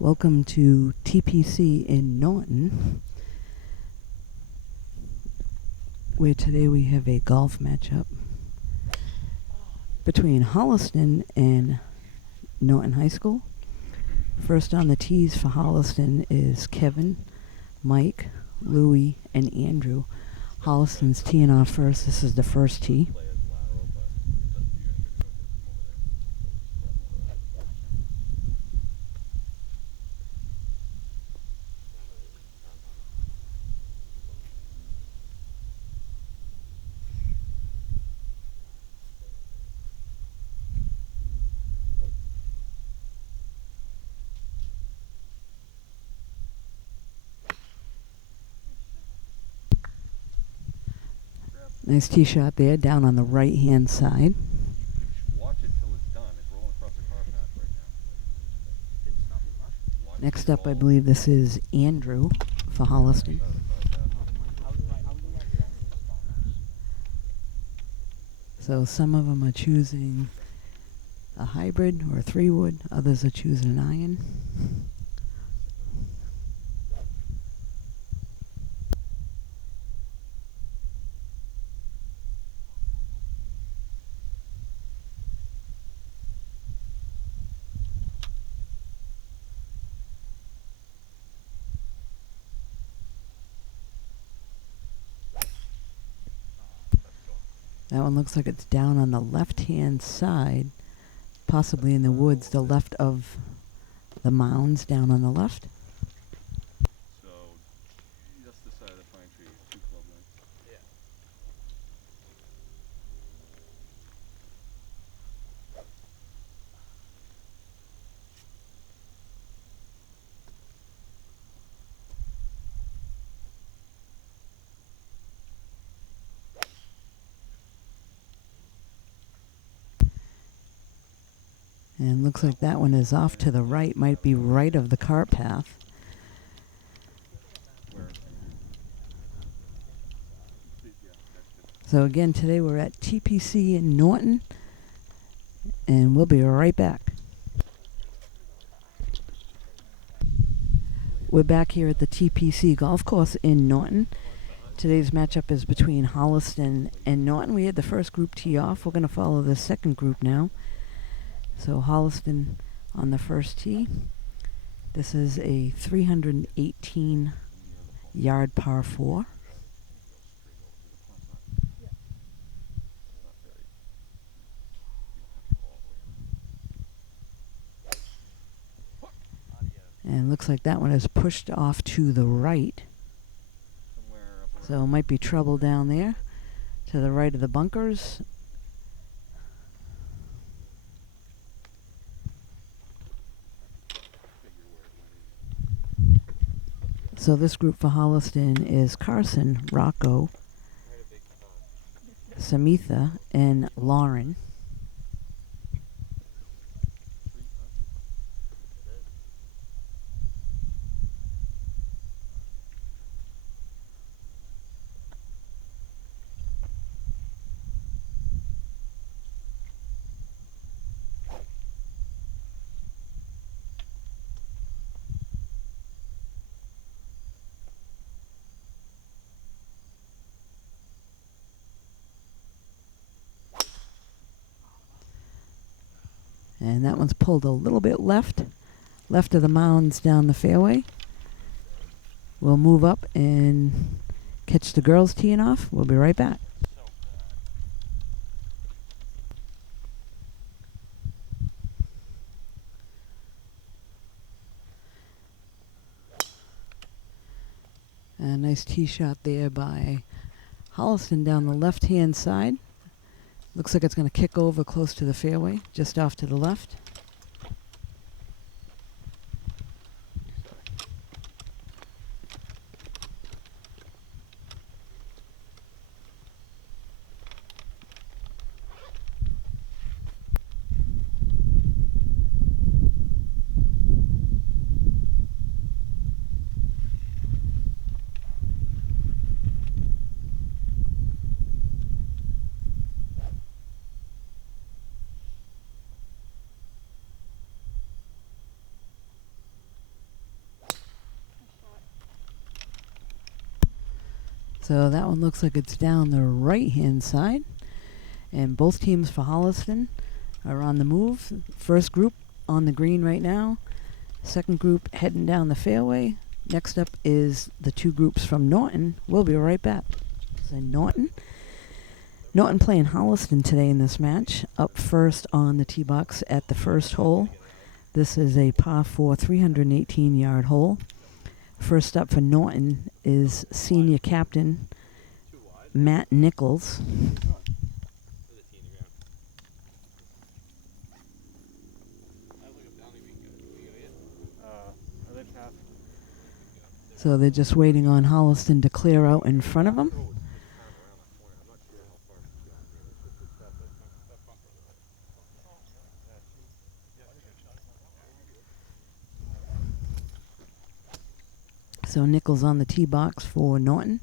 Welcome to TPC in Norton, where today we have a golf matchup between Holliston and Norton High School. First on the tees for Holliston is Kevin, Mike, Louie, and Andrew. Holliston's teeing off first. This is the first tee. Nice tee shot there, down on the right-hand side. Watch it till it's done. It's rolling across the car path right now. Next up, I believe this is Andrew for Holliston. So some of them are choosing a hybrid or a 3-wood. Others are choosing an iron. That one looks like it's down on the left-hand side, possibly in the woods, the left of the mounds down on the left. So, just the side of the pine tree, 2 club lengths. Yeah. And looks like that one is off to the right, might be right of the cart path. Where? So again, today we're at TPC in Norton, and we'll be right back. We're back here at the TPC golf course in Norton. Today's matchup is between Holliston and Norton. We had the first group tee off. We're going to follow the second group now. So Holliston on the first tee. This is a 318-yard par 4. And looks like that one is pushed off to the right. So it might be trouble down there to the right of the bunkers. So this group for Holliston is Carson, Rocco, Samitha, and Lauren. And that one's pulled a little bit left of the mounds down the fairway. We'll move up and catch the girls teeing off. We'll be right back. A nice tee shot there by Holliston down the left-hand side. Looks like it's going to kick over close to the fairway, just off to the left. So that one looks like it's down the right-hand side. And both teams for Holliston are on the move. First group on the green right now. Second group heading down the fairway. Next up is the two groups from Norton. We'll be right back. So Norton playing Holliston today in this match. Up first on the tee box at the first hole. This is a par 4 318-yard hole. First up for Norton is senior captain Matt Nichols. So they're just waiting on Holliston to clear out in front of them. So Nichols on the tee box for Norton.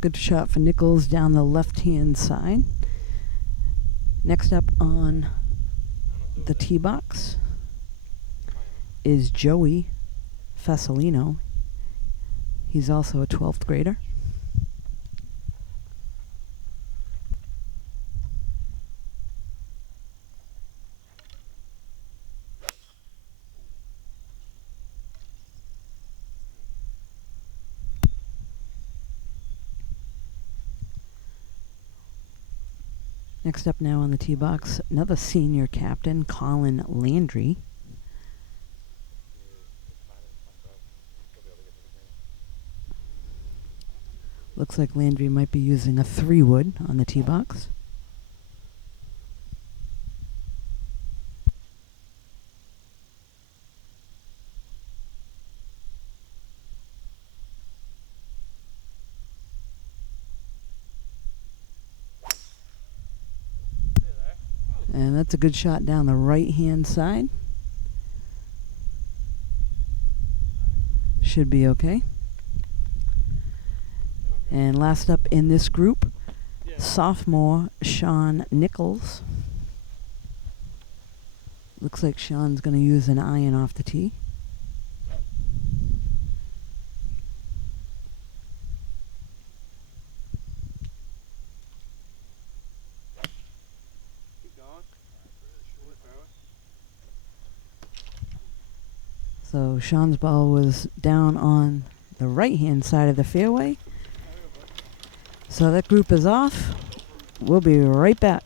Good shot for Nichols down the left-hand side. Next up on the tee box is Joey Fasolino. He's also a 12th grader. Next up now on the tee box, another senior captain, Colin Landry. Looks like Landry might be using a 3-wood on the tee box. And that's a good shot down the right-hand side. Should be okay. And last up in this group, sophomore Sean Nichols. Looks like Sean's going to use an iron off the tee. So Sean's ball was down on the right-hand side of the fairway. So that group is off. We'll be right back.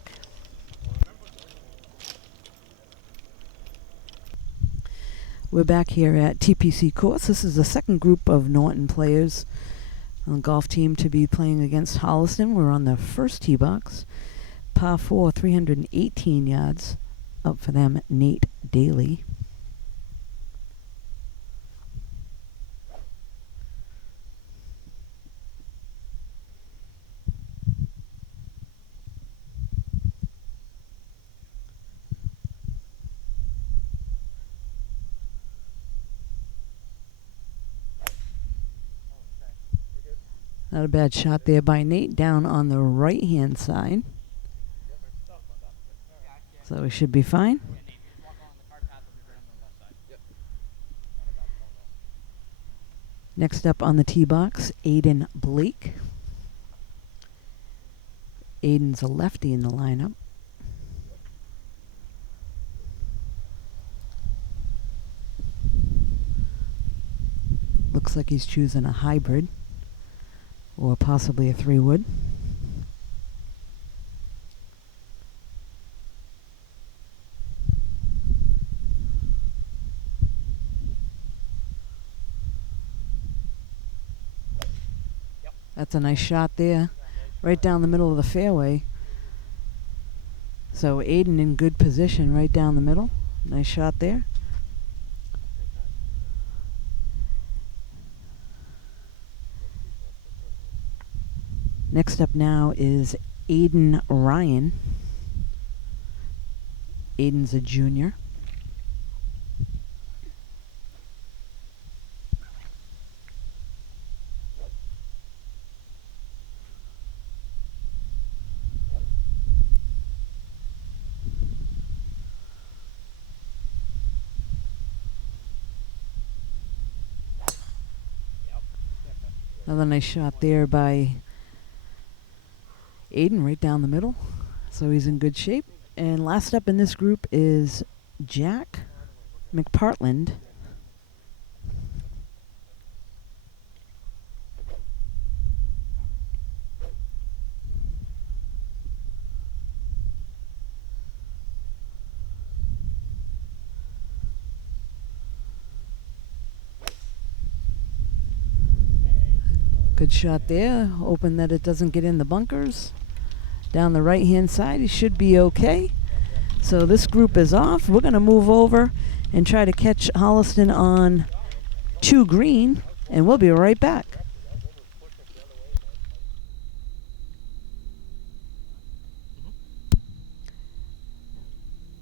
We're back here at TPC course. This is the second group of Norton players on the golf team to be playing against Holliston. We're on the first tee box. Par 4, 318 yards. Up for them, Nate Daly. Not a bad shot there by Nate, down on the right-hand side. So we should be fine. Next up on the tee box, Aiden Blake. Aiden's a lefty in the lineup. Looks like he's choosing a hybrid. Or possibly a 3-wood. That's a nice shot there. Right down the middle of the fairway. So Aiden in good position right down the middle. Nice shot there. Next up now is Aiden Ryan. Aiden's a junior. Another nice shot there by Aiden right down the middle. So he's in good shape. And last up in this group is Jack McPartland. Good shot there, hoping that it doesn't get in the bunkers. Down the right hand side, he should be okay. So this group is off. We're going to move over and try to catch Holliston on 2 green, and we'll be right back.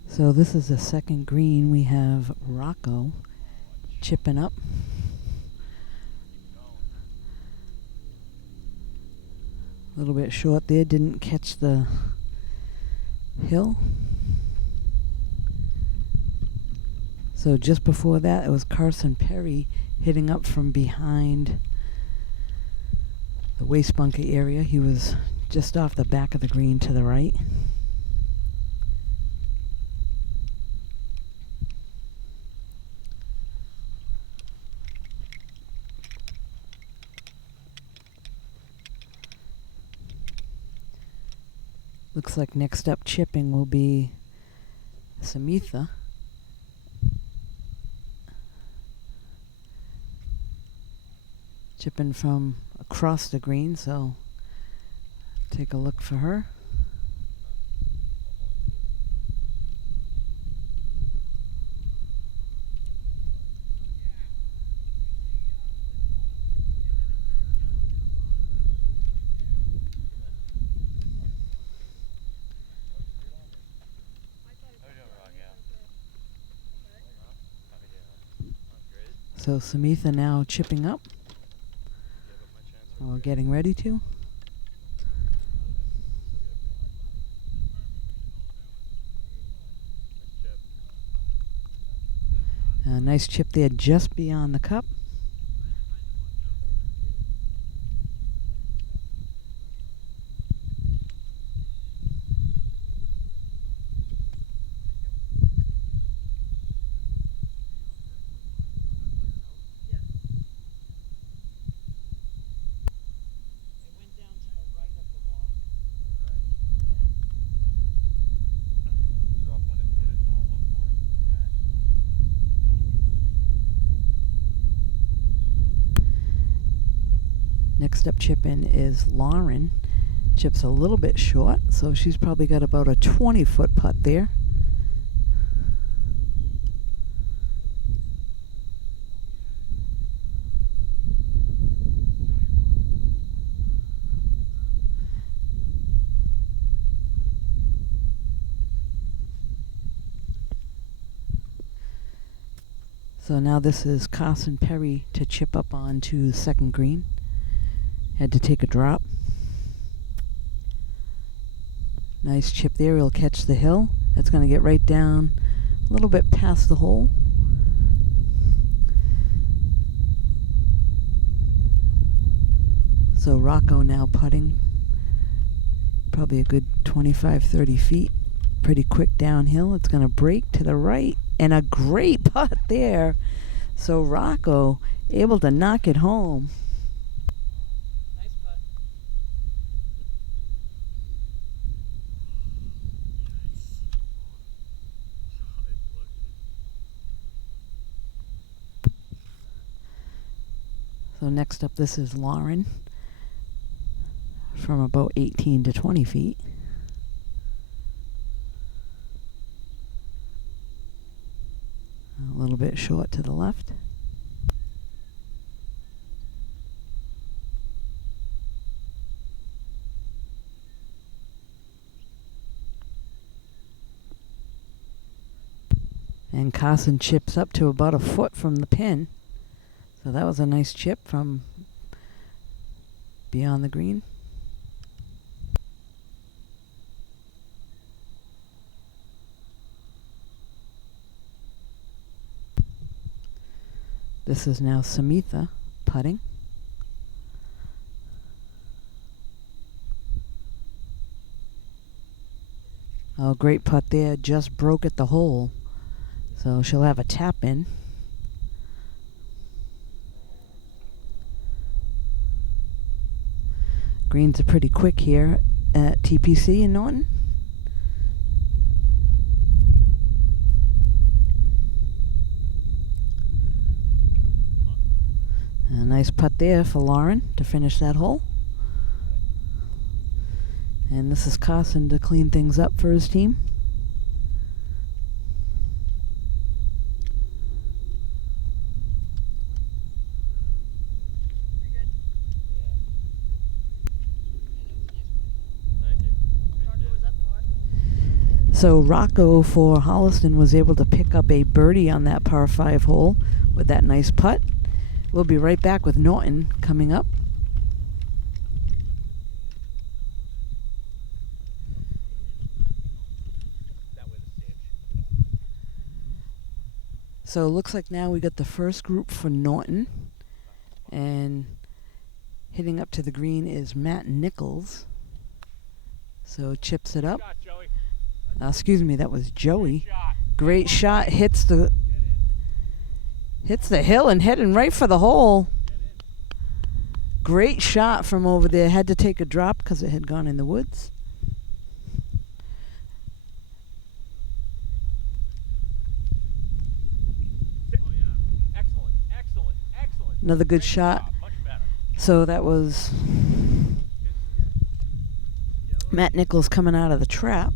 So this is the second green. We have Rocco chipping up. A little bit short there, didn't catch the hill. So just before that, it was Carson Perry hitting up from behind the waste bunker area. He was just off the back of the green to the right. Looks like next up chipping will be Samitha. Chipping from across the green, so take a look for her. So Samitha now chipping up, or getting ready to. A nice chip there just beyond the cup. Next up chip-in is Lauren. Chip's a little bit short, so she's probably got about a 20-foot putt there. So now this is Carson Perry to chip up onto the second green. Had to take a drop. Nice chip there. He'll catch the hill. That's going to get right down a little bit past the hole. So Rocco now putting. Probably a good 25-30 feet. Pretty quick downhill. It's going to break to the right. And a great putt there. So Rocco able to knock it home. So next up, this is Lauren from about 18 to 20 feet. A little bit short to the left. And Carson chips up to about a foot from the pin. So that was a nice chip from beyond the green. This is now Samitha putting. Oh, great putt there. Just broke at the hole. So she'll have a tap in. Greens are pretty quick here at TPC in Norton. A nice putt there for Lauren to finish that hole. And this is Carson to clean things up for his team. So Rocco for Holliston was able to pick up a birdie on that par 5 hole with that nice putt. We'll be right back with Norton coming up. So it looks like now we got the first group for Norton. And hitting up to the green is Matt Nichols. So chips it up. Excuse me, that was Joey. Great shot. Hits the hill and heading right for the hole. Great shot from over there. Had to take a drop because it had gone in the woods. Excellent. Another good shot. So that was Matt Nichols coming out of the trap.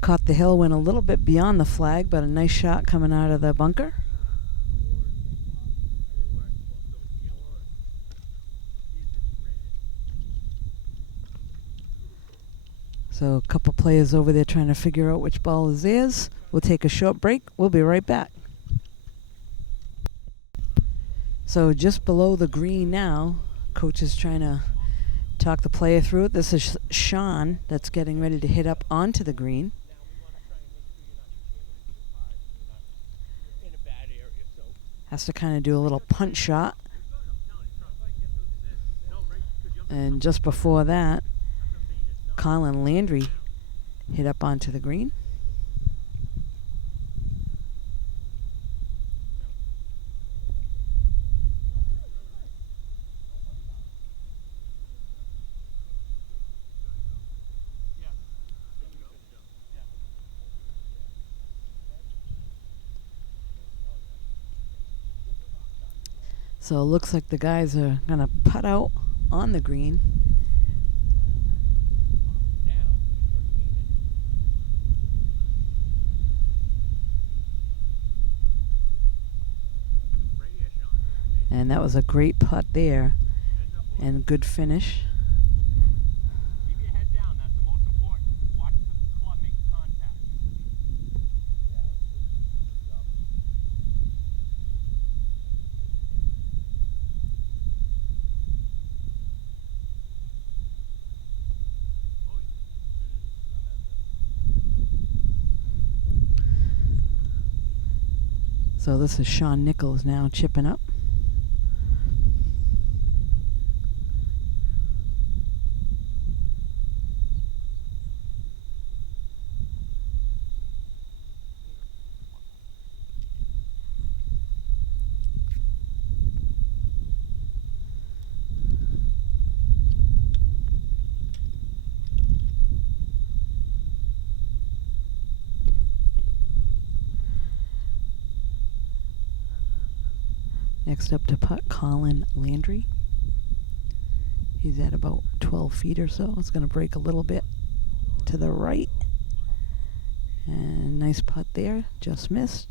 Caught the hill, went a little bit beyond the flag, but a nice shot coming out of the bunker. So a couple players over there trying to figure out which ball is theirs. We'll take a short break. We'll be right back. So just below the green now, coach is trying to talk the player through it. This is Sean that's getting ready to hit up onto the green. Has to kind of do a little punch shot. And just before that, Colin Landry hit up onto the green. So it looks like the guys are going to putt out on the green. And that was a great putt there and good finish. Keep your head down. That's the most important. Watch the club make the contact. So this is Sean Nichols now chipping up. Next up to putt, Colin Landry. He's at about 12 feet or so. It's going to break a little bit to the right. And nice putt there, just missed.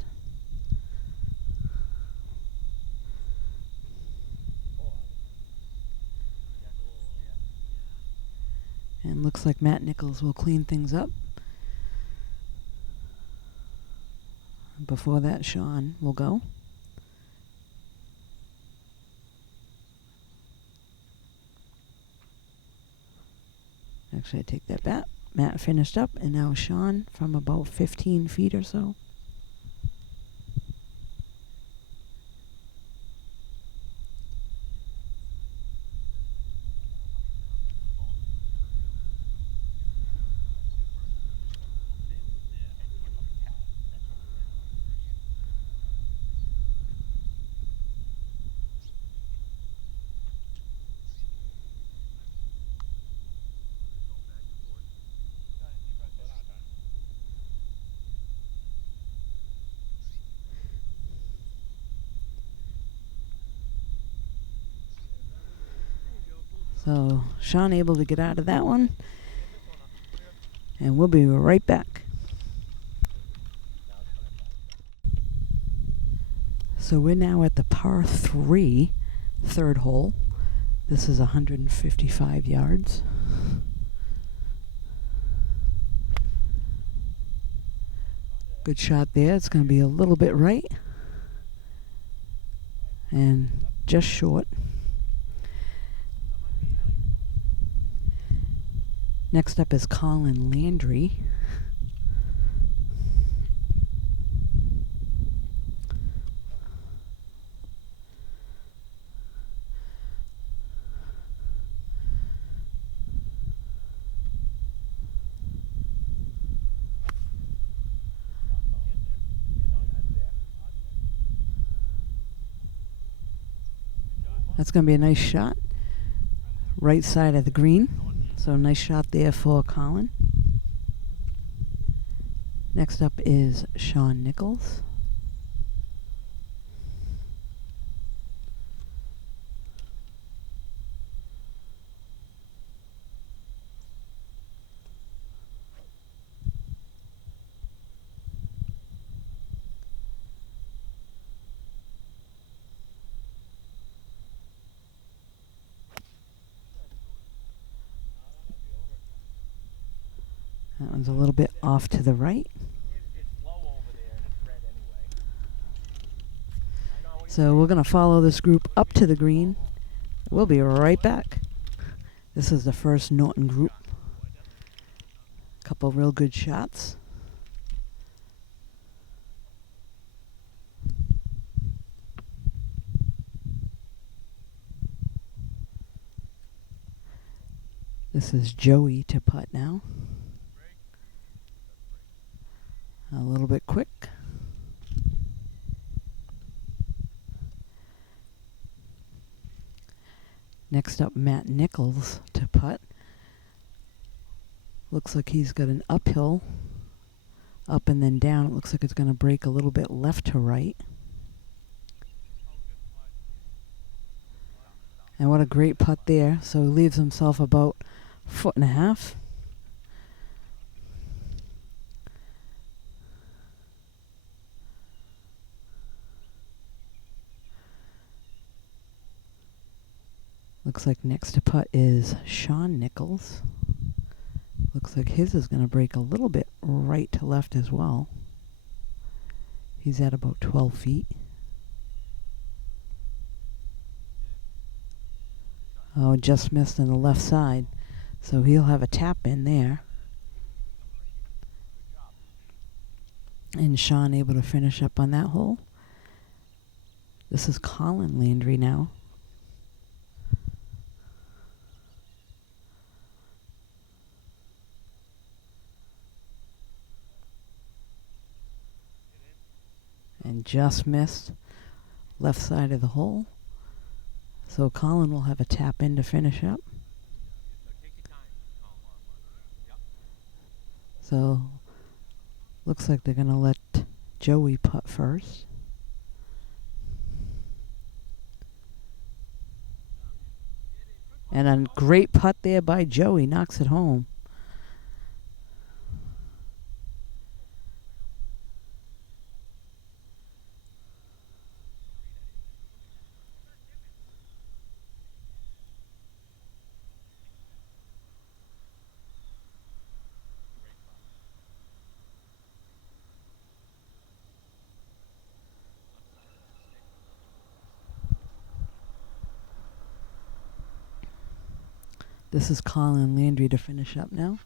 And looks like Matt Nichols will clean things up. Before that, Sean will go. Actually, I take that back. Matt finished up, and now Sean from about 15 feet or so. So Sean able to get out of that one. And we'll be right back. So we're now at the par 3, third hole. This is 155 yards. Good shot there. It's going to be a little bit right. And just short. Next up is Colin Landry. That's going to be a nice shot. Right side of the green. So nice shot there for Colin. Next up is Sean Nichols. That one's a little bit off to the right. So we're going to follow this group up to the green. We'll be right back. This is the first Norton group. Couple real good shots. This is Joey to putt now. A little bit quick. Next up, Matt Nichols to putt. Looks like he's got an uphill, up and then down. It looks like it's going to break a little bit left to right. And what a great putt there. So he leaves himself about 1.5 feet. Looks like next to putt is Sean Nichols. Looks like his is going to break a little bit right to left as well. He's at about 12 feet. Oh, just missed on the left side. So he'll have a tap in there. And Sean able to finish up on that hole. This is Colin Landry now. And just missed left side of the hole. So Colin will have a tap in to finish up. So looks like they're going to let Joey putt first. And a great putt there by Joey. Knocks it home. This is Colin Landry to finish up now.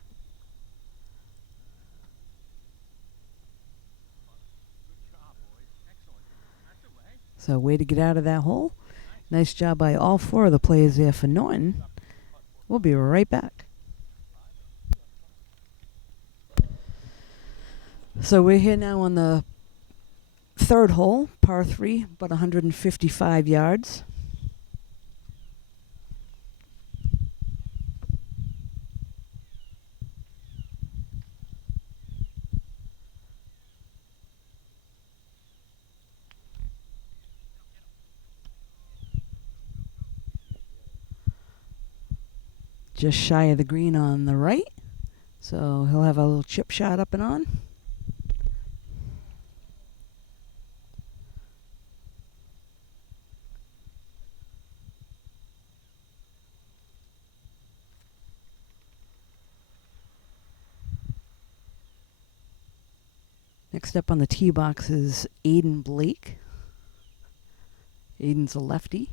So way to get out of that hole. Nice job by all four of the players there for Norton. We'll be right back. So we're here now on the third hole, par 3, about 155 yards. Just shy of the green on the right. So he'll have a little chip shot up and on. Next up on the tee box is Aiden Blake. Aiden's a lefty.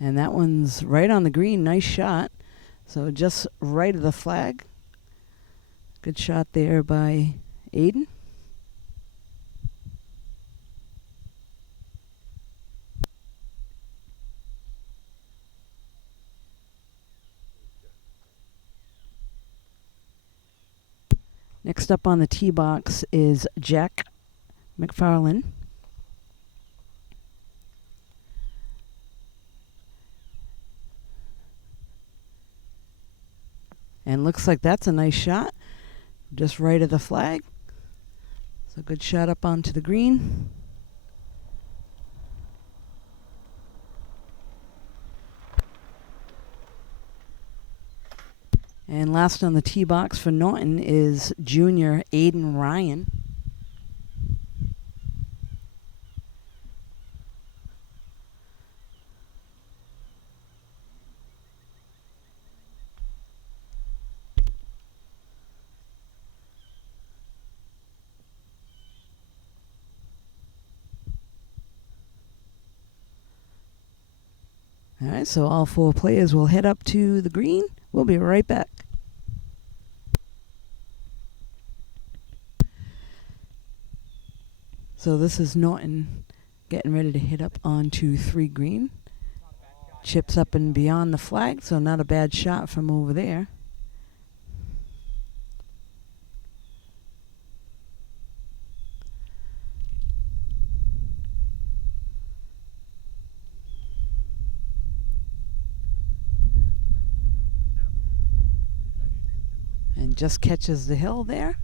And that one's right on the green. Nice shot. So just right of the flag. Good shot there by Aiden. Next up on the tee box is Jack McFarlane. And looks like that's a nice shot. Just right of the flag. So good shot up onto the green. And last on the tee box for Norton is junior Aiden Ryan. All right, so all four players will head up to the green. We'll be right back. So this is Norton getting ready to hit up onto 3 green. Chips up and beyond the flag, so not a bad shot from over there. And just catches the hill there.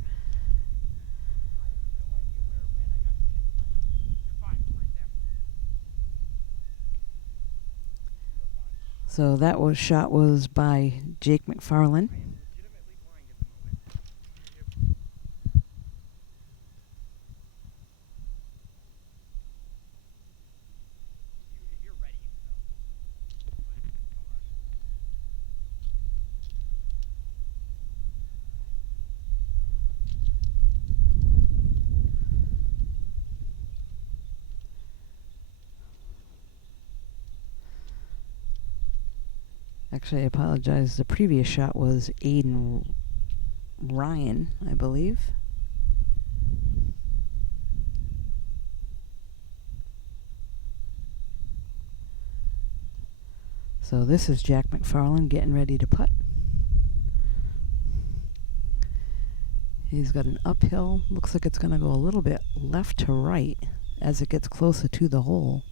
So that shot was by Jake McFarlane. Actually, I apologize. The previous shot was Aiden Ryan, I believe. So this is Jack McFarlane getting ready to putt. He's got an uphill. Looks like it's going to go a little bit left to right as it gets closer to the hole.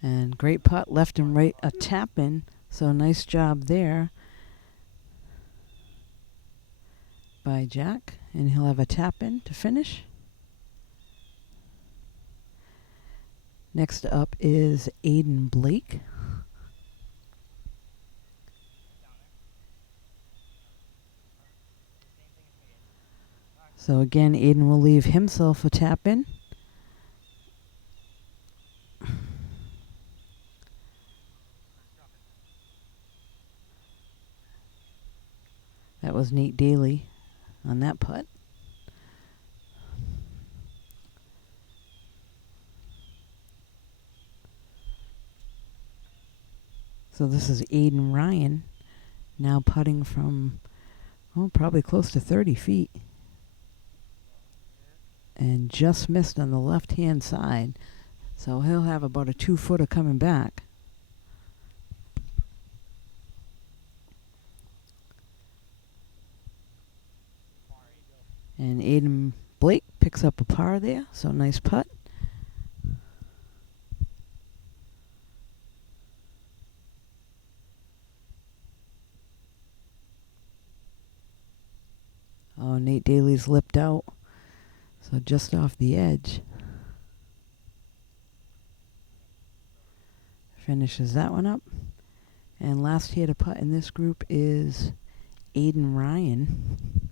And great putt, left and right, a tap in. So nice job there by Jack. And he'll have a tap in to finish. Next up is Aiden Blake. So again, Aiden will leave himself a tap in. was Nate Daly on that putt. So this is Aiden Ryan now putting from, probably close to 30 feet. And just missed on the left-hand side. So he'll have about a 2-footer coming back. And Aiden Blake picks up a par there, so nice putt. Oh, Nate Daly's lipped out, so just off the edge. Finishes that one up. And last here to putt in this group is Aiden Ryan.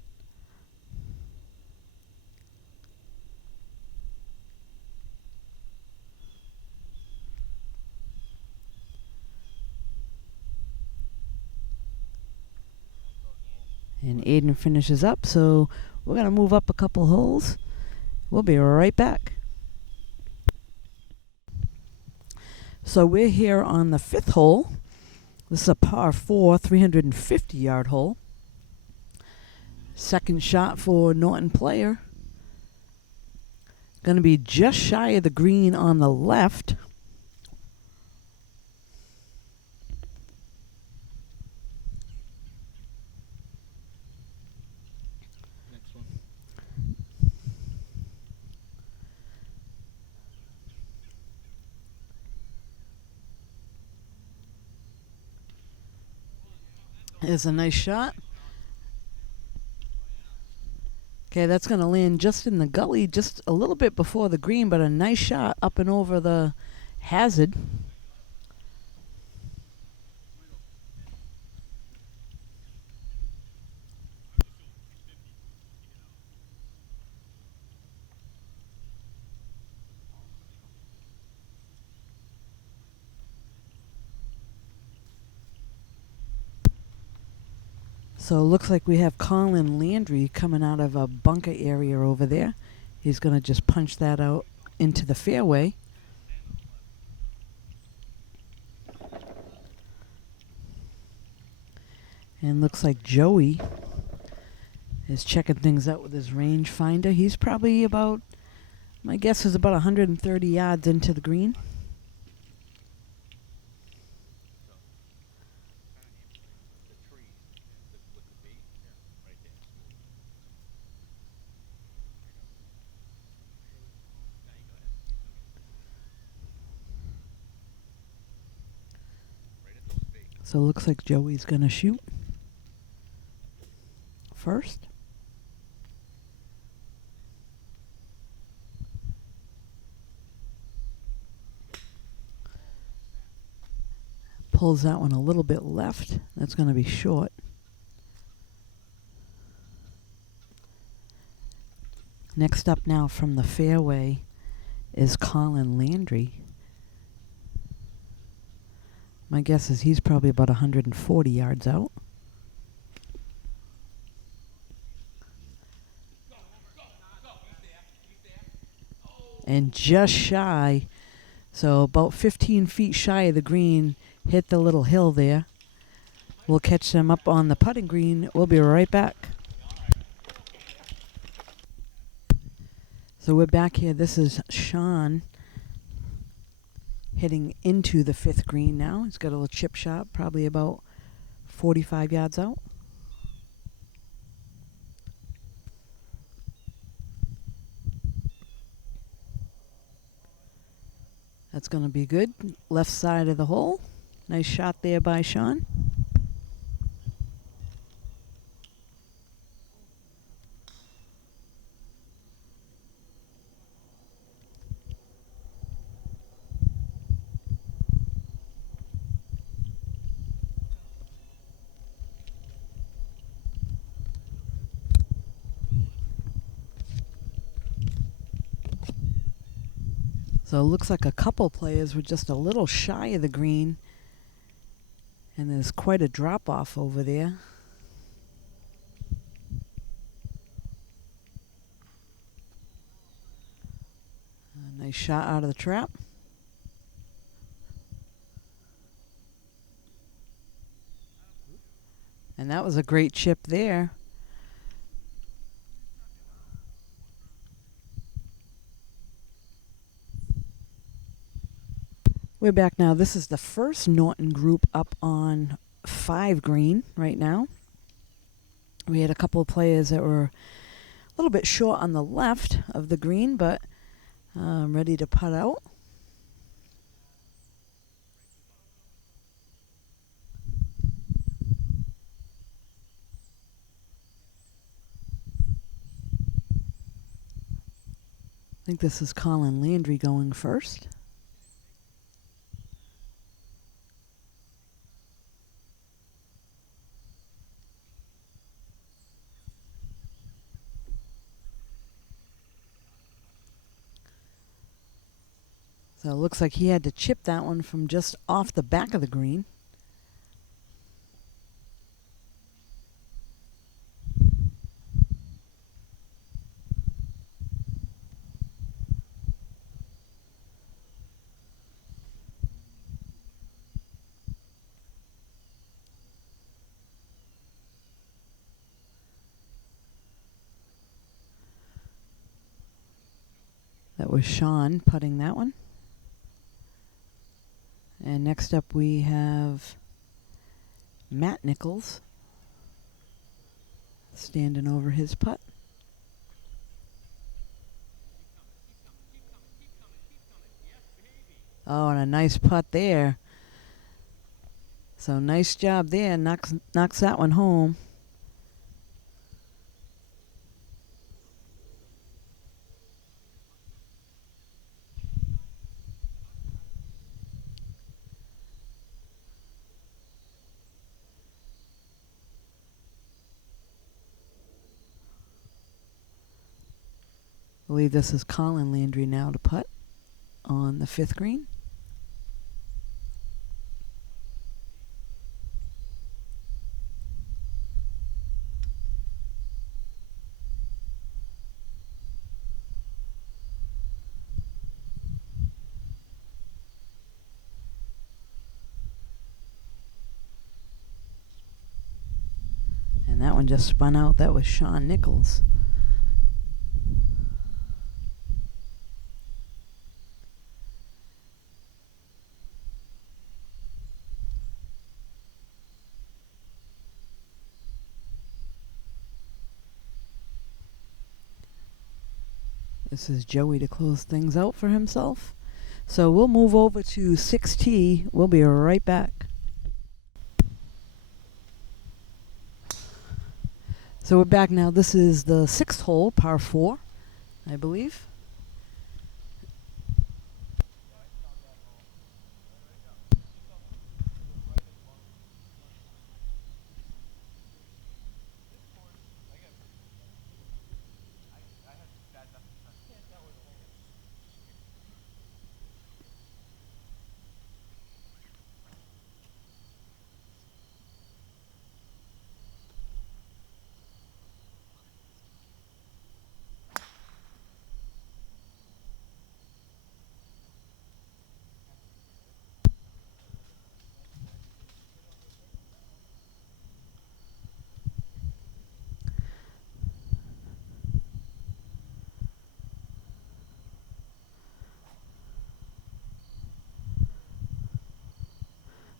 And Aiden finishes up, so we're going to move up a couple holes. We'll be right back. So we're here on the 5th hole. This is a par 4, 350-yard hole. Second shot for Norton player. Going to be just shy of the green on the left. Is a nice shot. Okay, that's going to land just in the gully, just a little bit before the green, but a nice shot up and over the hazard. So it looks like we have Colin Landry coming out of a bunker area over there. He's going to just punch that out into the fairway. And looks like Joey is checking things out with his rangefinder. He's probably about, my guess is about 130 yards into the green. So it looks like Joey's going to shoot first. Pulls that one a little bit left. That's going to be short. Next up now from the fairway is Colin Landry. My guess is he's probably about 140 yards out. And just shy, so about 15 feet shy of the green, hit the little hill there. We'll catch them up on the putting green. We'll be right back. So we're back here. This is Sean heading into the 5th green now. He's got a little chip shot, probably about 45 yards out. That's going to be good. Left side of the hole. Nice shot there by Sean. So it looks like a couple players were just a little shy of the green. And there's quite a drop-off over there. Nice shot out of the trap. And that was a great chip there. We're back now. This is the first Norton group up on 5 green right now. We had a couple of players that were a little bit short on the left of the green, but ready to putt out. I think this is Colin Landry going first. So it looks like he had to chip that one from just off the back of the green. That was Sean putting that one. And next up we have Matt Nichols standing over his putt. Oh, and a nice putt there. So nice job there. Knocks that one home. I believe this is Colin Landry now to putt on the 5th green. And that one just spun out. That was Sean Nichols. This is Joey to close things out for himself. So we'll move over to 6T. We'll be right back. So we're back now. This is the 6th hole, par 4, I believe.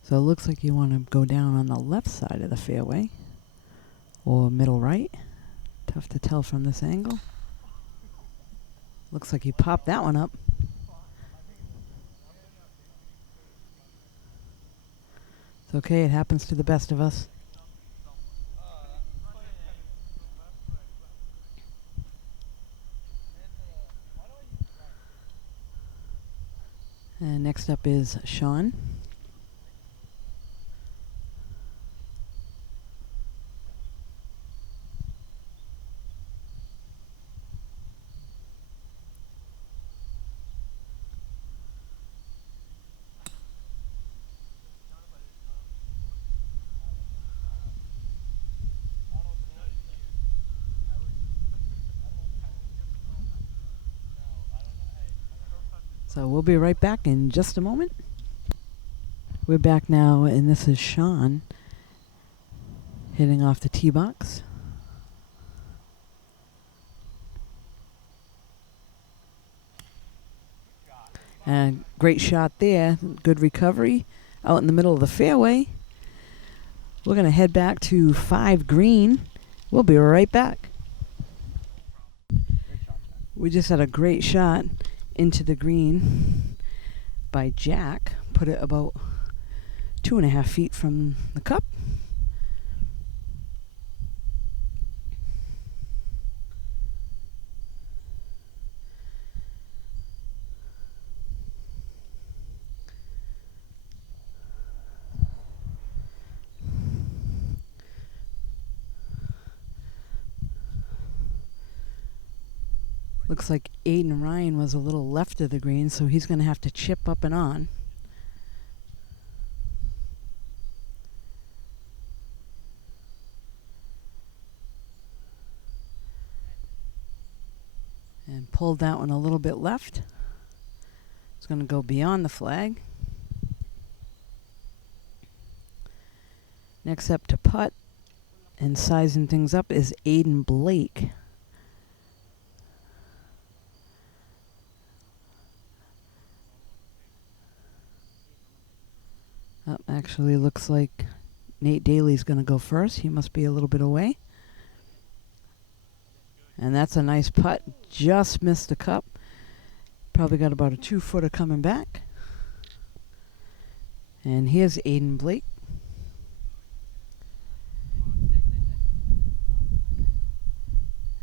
So it looks like you want to go down on the left side of the fairway or middle right. Tough to tell from this angle. Looks like you popped that one up. It's okay, it happens to the best of us. And next up is Sean. So we'll be right back in just a moment. We're back now, and this is Sean hitting off the tee box. And great shot there. Good recovery out in the middle of the fairway. We're going to head back to 5 green. We'll be right back. We just had a great shot into the green by Jack. Put it about 2.5 feet from the cup. Looks like Aiden Ryan was a little left of the green, so he's going to have to chip up and on. And pulled that one a little bit left. It's going to go beyond the flag. Next up to putt and sizing things up is Aiden Blake. Actually looks like Nate Daly's going to go first. He must be a little bit away. And that's a nice putt. Just missed the cup. Probably got about a 2-footer coming back. And here's Aiden Blake.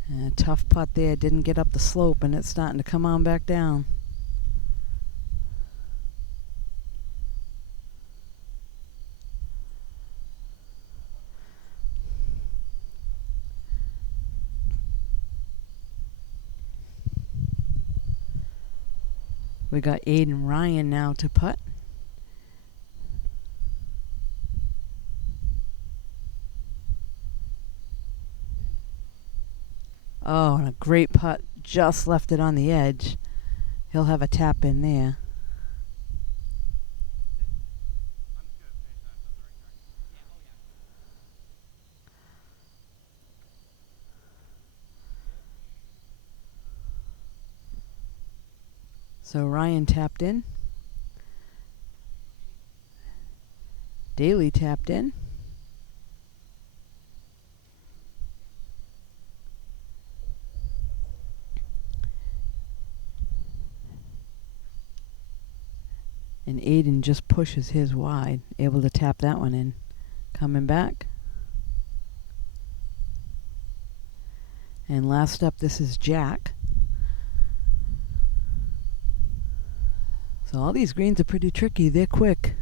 And a tough putt there. Didn't get up the slope, and it's starting to come on back down. We got Aiden Ryan now to putt. Oh, and a great putt. Just left it on the edge. He'll have a tap in there. So Ryan tapped in. Daly tapped in. And Aiden just pushes his wide, able to tap that one in. Coming back. And last up, this is Jack. So all these greens are pretty tricky. They're quick.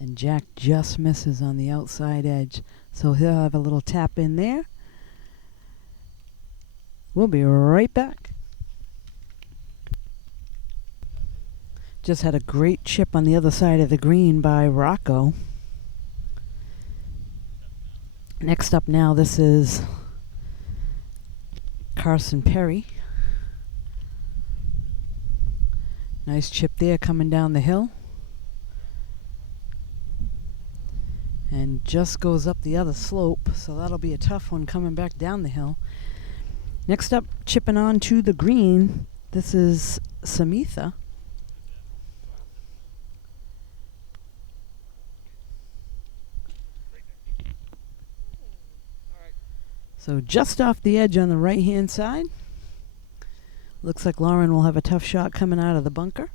And Jack just misses on the outside edge. So he'll have a little tap in there. We'll be right back. Just had a great chip on the other side of the green by Rocco. Next up now, this is Carson Perry. Nice chip there coming down the hill. And just goes up the other slope, so that'll be a tough one coming back down the hill. Next up, chipping on to the green, this is Samitha. So just off the edge on the right-hand side. Looks like Lauren will have a tough shot coming out of the bunker.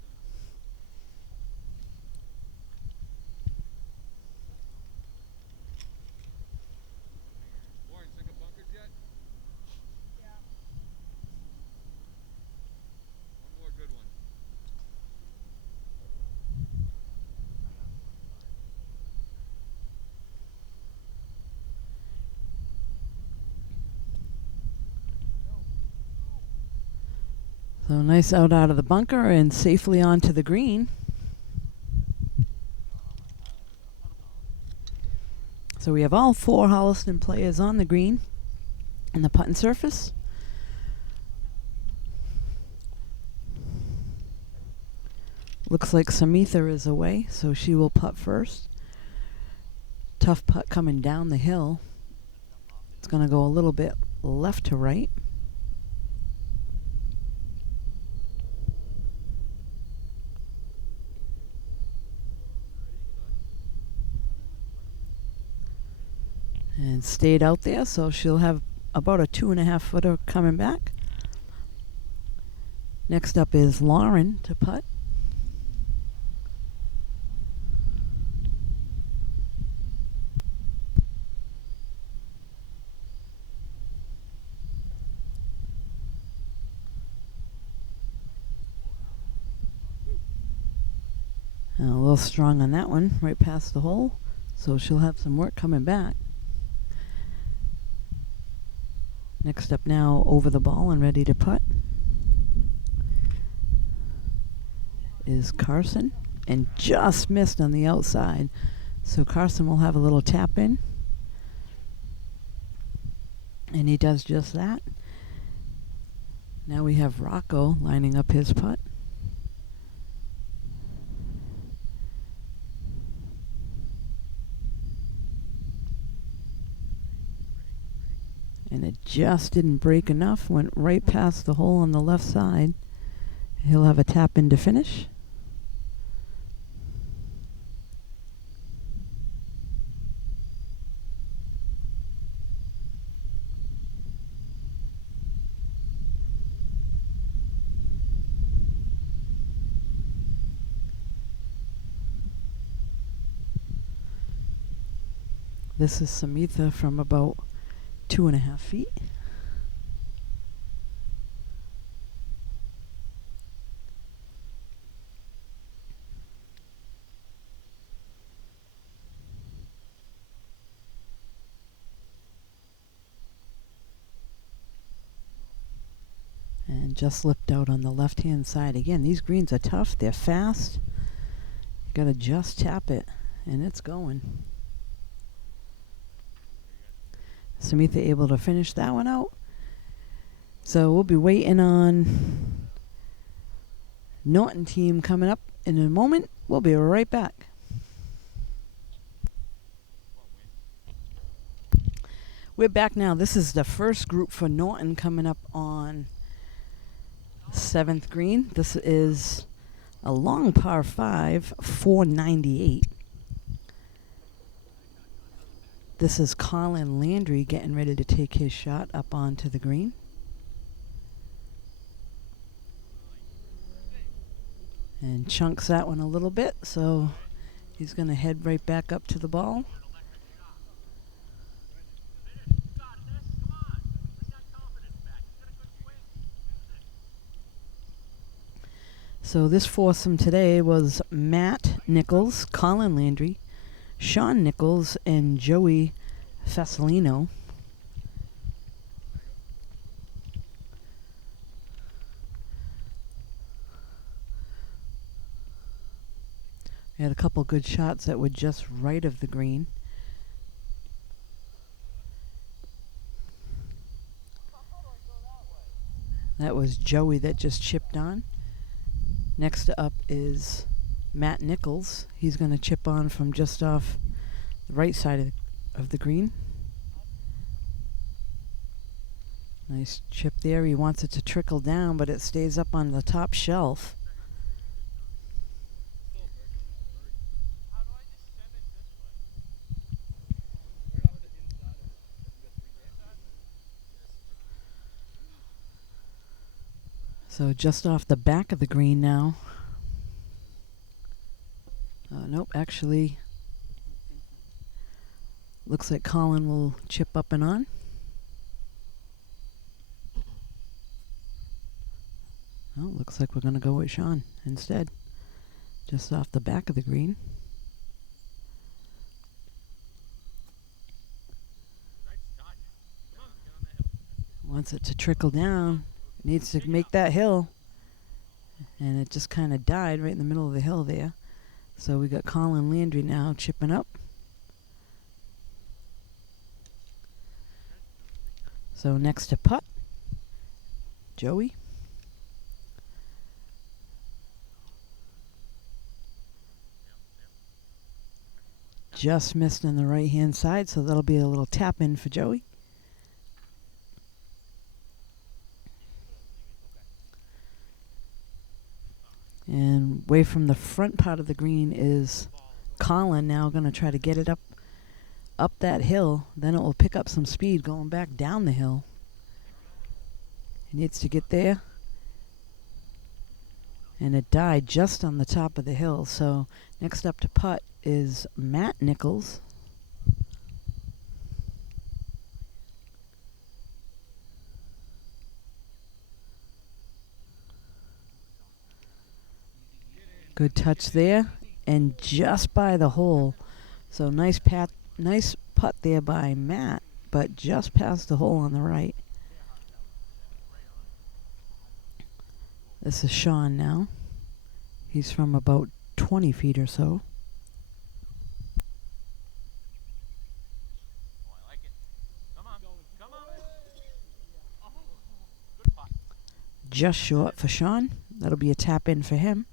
So nice out of the bunker and safely onto the green. So we have all 4 Holliston players on the green and the putting surface. Looks like Samitha is away, so she will putt first. Tough putt coming down the hill. It's going to go a little bit left to right. And stayed out there, so she'll have about a 2.5 footer coming back. Next up is Lauren to putt. A little strong on that one, right past the hole, so she'll have some work coming back. Next up now, over the ball and ready to putt, is Carson, and just missed on the outside. So Carson will have a little tap in, and he does just that. Now we have Rocco lining up his putt. And it just didn't break enough, went right past the hole on the left side. He'll have a tap in to finish. This is Samitha from about 2.5 feet. And just slipped out on the left-hand side. Again, these greens are tough. They're fast. You gotta just tap it, and it's going. Samitha able to finish that one out. So we'll be waiting on Norton team coming up in a moment. We'll be right back. We're back now. This is the first group for Norton coming up on 7th green. This is a long par 5, 498. This is Colin Landry getting ready to take his shot up onto the green. And chunks that one a little bit, so he's going to head right back up to the ball. So this foursome today was Matt Nichols, Colin Landry, Sean Nichols, and Joey Fasolino. We had a couple good shots that were just right of the green. That was Joey that just chipped on. Next up is Matt Nichols. He's going to chip on from just off the right side of the green. Nice chip there. He wants it to trickle down, but it stays up on the top shelf. So just off the back of the green now. Nope, actually, looks like Colin will chip up and on. Oh, looks like we're going to go with Sean instead. Just off the back of the green. Wants it to trickle down. Needs to make that hill. And it just kind of died right in the middle of the hill there. So we got Colin Landry now chipping up. So next to putt, Joey. Just missed on the right-hand side, so that'll be a little tap in for Joey. And away from the front part of the green is Colin now going to try to get it up that hill. Then it will pick up some speed going back down the hill. He needs to get there. And it died just on the top of the hill. So next up to putt is Matt Nichols. Good touch there, and just by the hole. So nice putt there by Matt, but just past the hole on the right. This is Sean now. He's from about 20 feet or so. Just short for Sean. That'll be a tap in for him.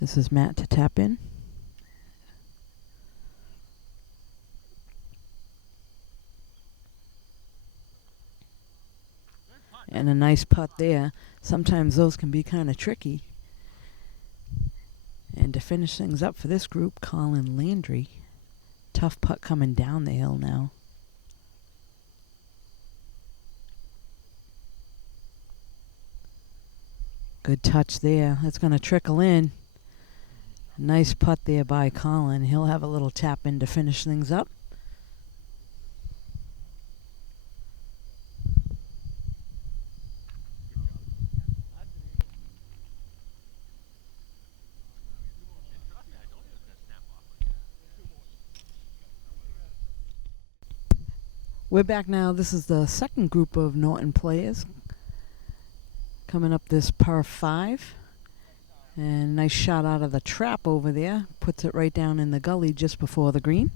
This is Matt to tap in. And a nice putt there. Sometimes those can be kind of tricky. And to finish things up for this group, Colin Landry. Tough putt coming down the hill now. Good touch there. That's going to trickle in. Nice putt there by Colin. He'll have a little tap in to finish things up. We're back now. This is the second group of Norton players coming up this par 5. And nice shot out of the trap over there. Puts it right down in the gully just before the green.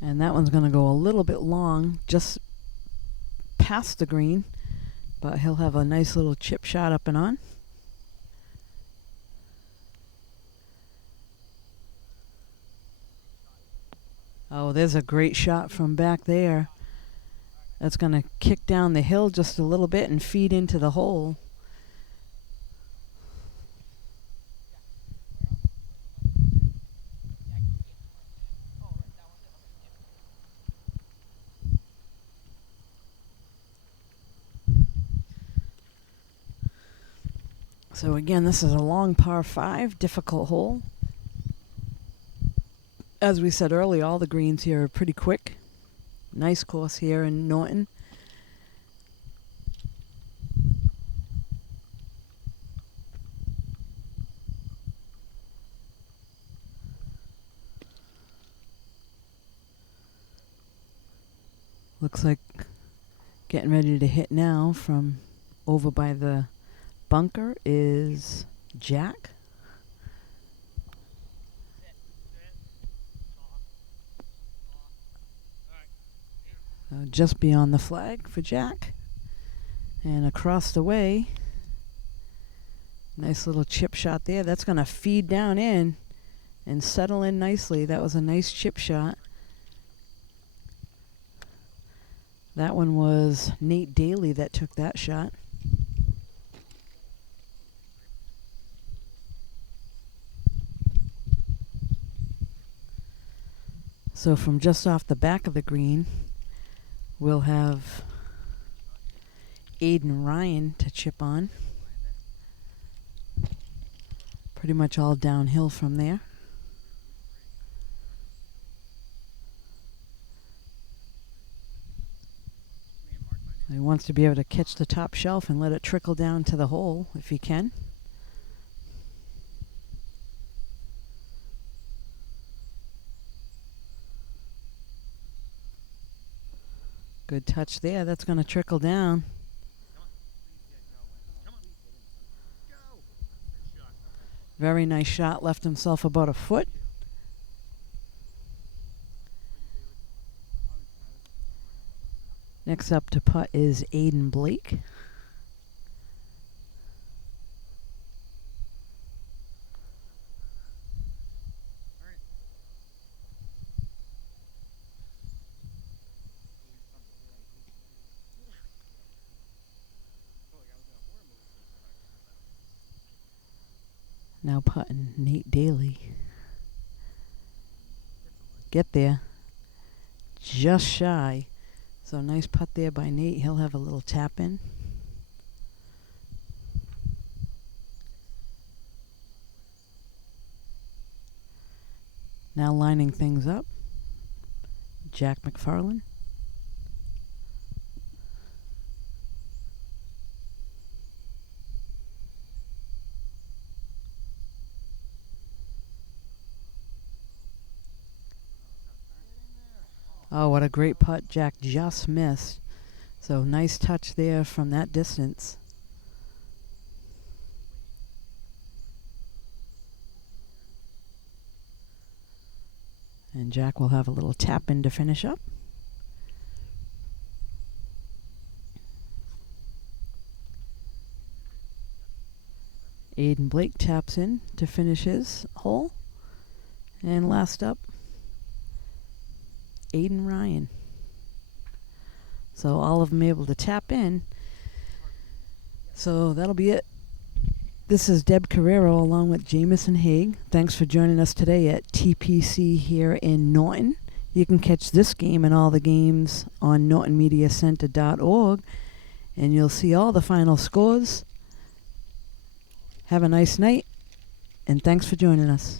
And that one's going to go a little bit long, just past the green. But he'll have a nice little chip shot up and on. Oh, there's a great shot from back there. That's going to kick down the hill just a little bit and feed into the hole. So again, this is a long par 5, difficult hole. As we said earlier, all the greens here are pretty quick. Nice course here in Norton. Looks like getting ready to hit now from over by the bunker is Jack. Just beyond the flag for Jack. And across the way, nice little chip shot there. That's going to feed down in and settle in nicely. That was a nice chip shot. That one was Nate Daly that took that shot. So from just off the back of the green, we'll have Aiden Ryan to chip on. Pretty much all downhill from there. He wants to be able to catch the top shelf and let it trickle down to the hole if he can. Good touch there. That's going to trickle down. Very nice shot. Left himself about a foot. Next up to putt is Aiden Blake. Now putting Nate Daly. Get there. Just shy. So nice putt there by Nate. He'll have a little tap in. Now lining things up. Jack McFarland. Oh, what a great putt. Jack just missed. So nice touch there from that distance. And Jack will have a little tap in to finish up. Aiden Blake taps in to finish his hole. And last up, Aiden Ryan. So all of them able to tap in. So that'll be it. This is Deb Carrero along with Jamison Haig. Thanks for joining us today at TPC here in Norton. You can catch this game and all the games on nortonmediacenter.org, and you'll see all the final scores. Have a nice night, and thanks for joining us.